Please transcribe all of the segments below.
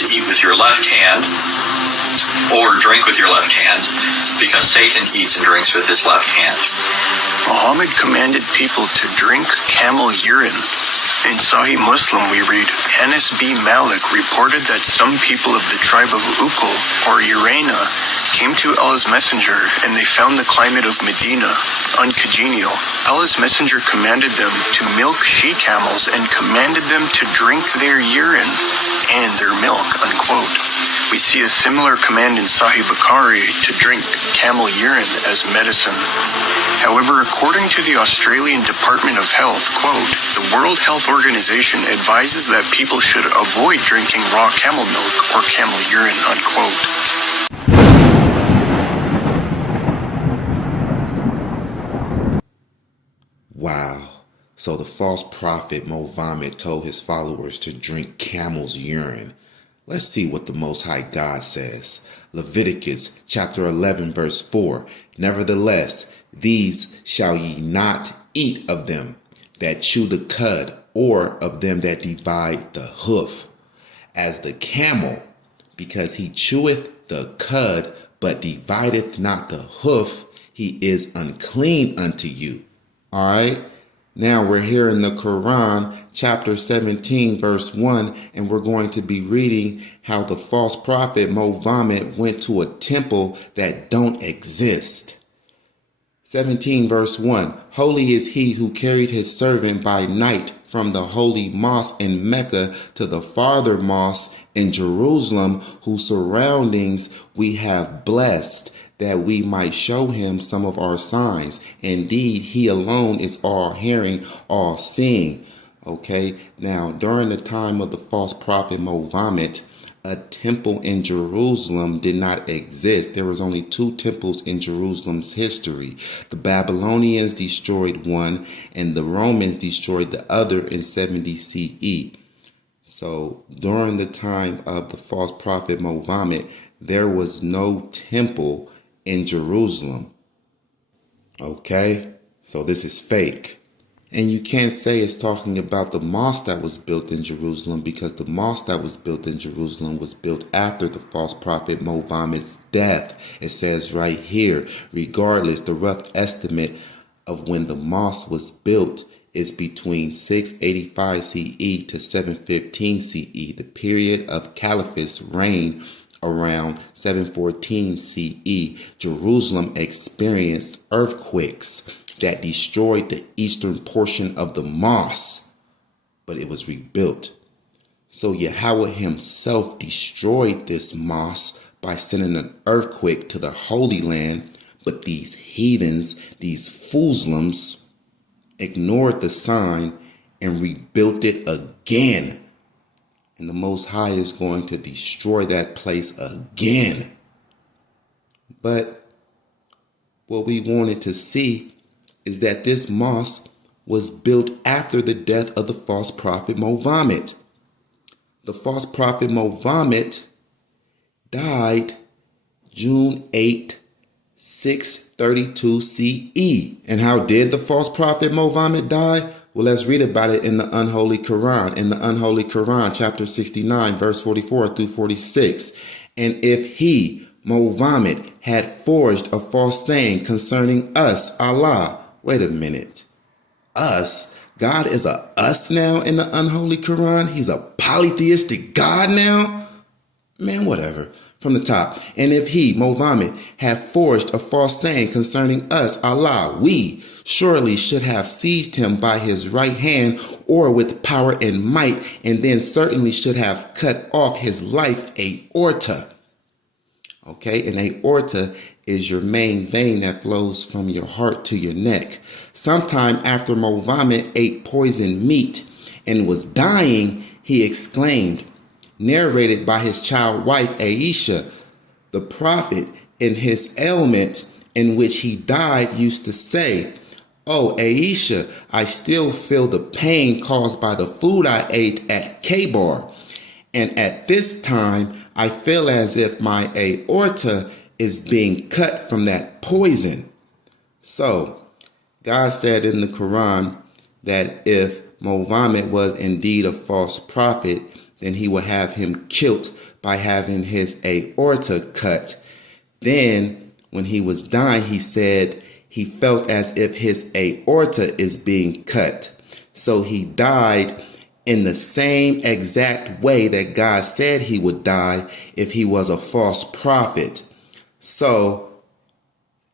to eat with your left hand or drink with your left hand, because Satan eats and drinks with his left hand. Muhammad commanded people to drink camel urine. In Sahih Muslim we read, Anas B. Malik reported that some people of the tribe of Ukul, or Urena, came to Allah's messenger and they found the climate of Medina uncongenial. Allah's messenger commanded them to milk she-camels and commanded them to drink their urine and their milk, unquote. We see a similar command in Sahih Bukhari to drink camel urine as medicine. However, according to the Australian Department of Health, quote, the World Health Organization advises that people should avoid drinking raw camel milk or camel urine, unquote. Wow. So the false prophet Mohammed told his followers to drink camel's urine. Let's see what the Most High God says. Leviticus chapter 11 verse 4. Nevertheless, these shall ye not eat of them that chew the cud, or of them that divide the hoof, as the camel, because he cheweth the cud, but divideth not the hoof, he is unclean unto you. All right. Now we're here in the Quran, chapter 17, verse 1, and we're going to be reading how the false prophet Mohammed went to a temple that don't exist. 17, verse 1, holy is he who carried his servant by night from the holy mosque in Mecca to the farther mosque in Jerusalem, whose surroundings we have blessed, that we might show him some of our signs. Indeed, he alone is all hearing, all seeing. Okay, now during the time of the false prophet Mohammed, a temple in Jerusalem did not exist. There was only 2 temples in Jerusalem's history. The Babylonians destroyed one and the Romans destroyed the other in 70 CE. So during the time of the false prophet Mohammed, there was no temple in Jerusalem. Okay, so this is fake. And you can't say it's talking about the mosque that was built in Jerusalem, because the mosque that was built in Jerusalem was built after the false prophet Mohammed's death. It says right here, regardless, the rough estimate of when the mosque was built is between 685 CE to 715 CE, the period of Caliphate's reign. Around 714 CE, Jerusalem experienced earthquakes that destroyed the eastern portion of the mosque, but it was rebuilt. So Yahweh himself destroyed this mosque by sending an earthquake to the Holy Land, but these heathens, these Muslims, ignored the sign and rebuilt it again. And the Most High is going to destroy that place again. But what we wanted to see is that this mosque was built after the death of the false prophet Mohammed. The false prophet Mohammed died June 8, 632 CE. And how did the false prophet Mohammed die? Well, let's read about it in the unholy Quran. In the unholy Quran, chapter 69, verse 44 through 46. And if he, Mohammed, had forged a false saying concerning us, Allah. Wait a minute. Us? God is a us now in the unholy Quran? He's a polytheistic God now? Man, whatever. From the top. And if he, Mohammed, had forged a false saying concerning us, Allah, we surely should have seized him by his right hand or with power and might, and then certainly should have cut off his life aorta. Okay, an aorta is your main vein that flows from your heart to your neck. Sometime after Mohammed ate poisoned meat and was dying, he exclaimed, narrated by his child wife Aisha, the prophet in his ailment in which he died used to say, "Oh, Aisha, I still feel the pain caused by the food I ate at Kabar. And at this time, I feel as if my aorta is being cut from that poison." So, God said in the Quran that if Muhammad was indeed a false prophet, then he would have him killed by having his aorta cut. Then, when he was dying, he said he felt as if his aorta is being cut. So he died in the same exact way that God said he would die if he was a false prophet. So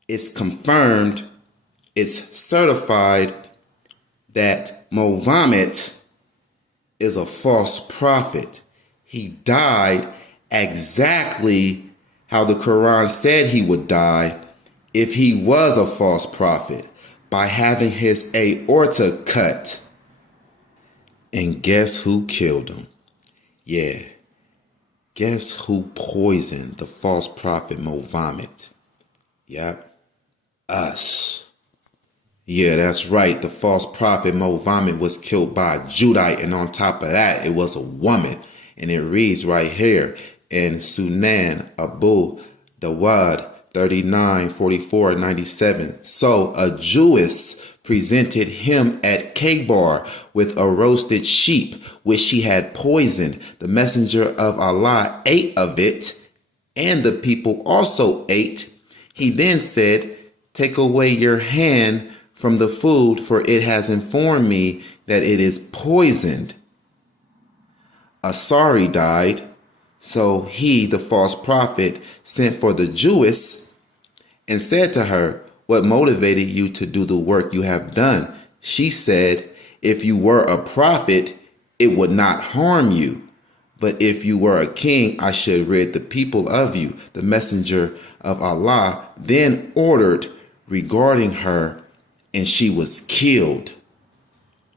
it's confirmed, it's certified that Mohammed is a false prophet. He died exactly how the Quran said he would die if he was a false prophet, by having his aorta cut. And guess who killed him? Yeah, guess who poisoned the false prophet Mohammed? Yep, us. Yeah, that's right. The false prophet Mohammed was killed by a Judite, and on top of that, it was a woman. And it reads right here in Sunan Abu Dawud 39, 44, 97. So a Jewess presented him at Kabar with a roasted sheep, which she had poisoned. The messenger of Allah ate of it, and the people also ate. He then said, "Take away your hand from the food, for it has informed me that it is poisoned." Asari died, so he, the false prophet, sent for the Jewess and said to her, "What motivated you to do the work you have done?" She said, "If you were a prophet, it would not harm you. But if you were a king, I should rid the people of you." The messenger of Allah then ordered regarding her, and she was killed.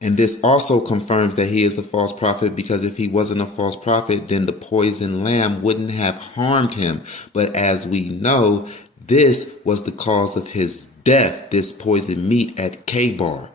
And this also confirms that he is a false prophet, because if he wasn't a false prophet, then the poisoned lamb wouldn't have harmed him. But as we know, this was the cause of his death, this poisoned meat at Kabar.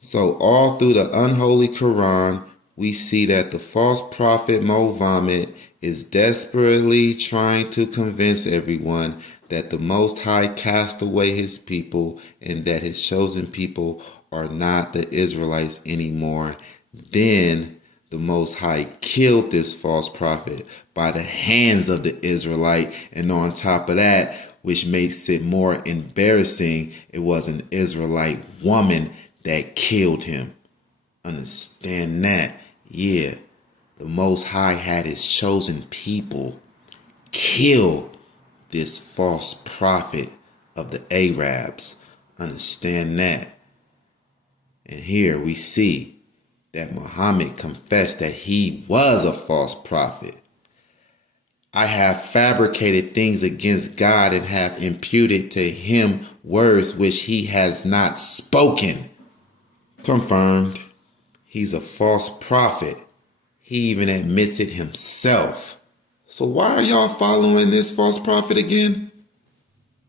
So all through the unholy Quran, we see that the false prophet Mohammed is desperately trying to convince everyone that the Most High cast away his people and that his chosen people are not the Israelites anymore. Then the Most High killed this false prophet by the hands of the Israelite. And on top of that, which makes it more embarrassing, it was an Israelite woman that killed him. Understand that? Yeah, the Most High had his chosen people kill this false prophet of the Arabs. Understand that? And here we see that Muhammad confessed that he was a false prophet. "I have fabricated things against God and have imputed to him words which he has not spoken." Confirmed. He's a false prophet. He even admits it himself. So why are y'all following this false prophet again?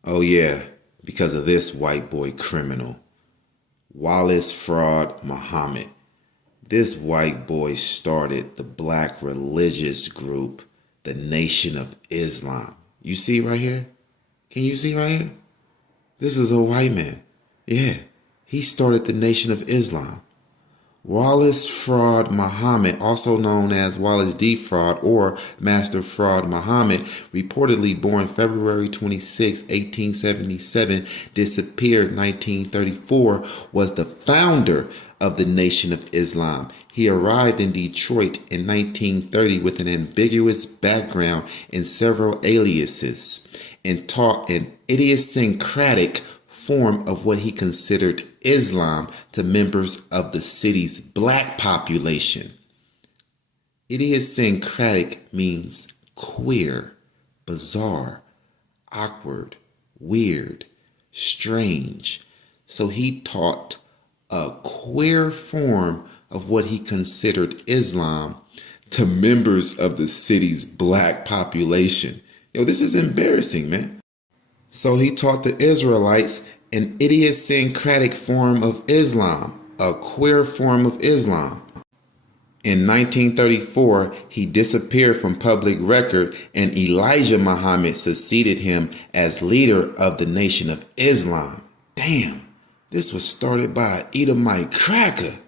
Oh yeah, because of this white boy criminal, Wallace Fraud Muhammad. This white boy started the black religious group, the Nation of Islam. You see right here? Can you see right here? This is a white man. Yeah, he started the Nation of Islam. Wallace Fraud Muhammad, also known as Wallace D. Fraud or Master Fraud Muhammad, reportedly born February 26, 1877, disappeared 1934, was the founder of the Nation of Islam. He arrived in Detroit in 1930 with an ambiguous background and several aliases, and taught an idiosyncratic form of what he considered Islam to members of the city's black population. Idiosyncratic means queer, bizarre, awkward, weird, strange. So he taught a queer form of what he considered Islam to members of the city's black population. Yo, this is embarrassing, man. So he taught the Israelites an idiosyncratic form of Islam, a queer form of Islam. In 1934, he disappeared from public record, and Elijah Muhammad succeeded him as leader of the Nation of Islam. Damn, this was started by an Edomite cracker.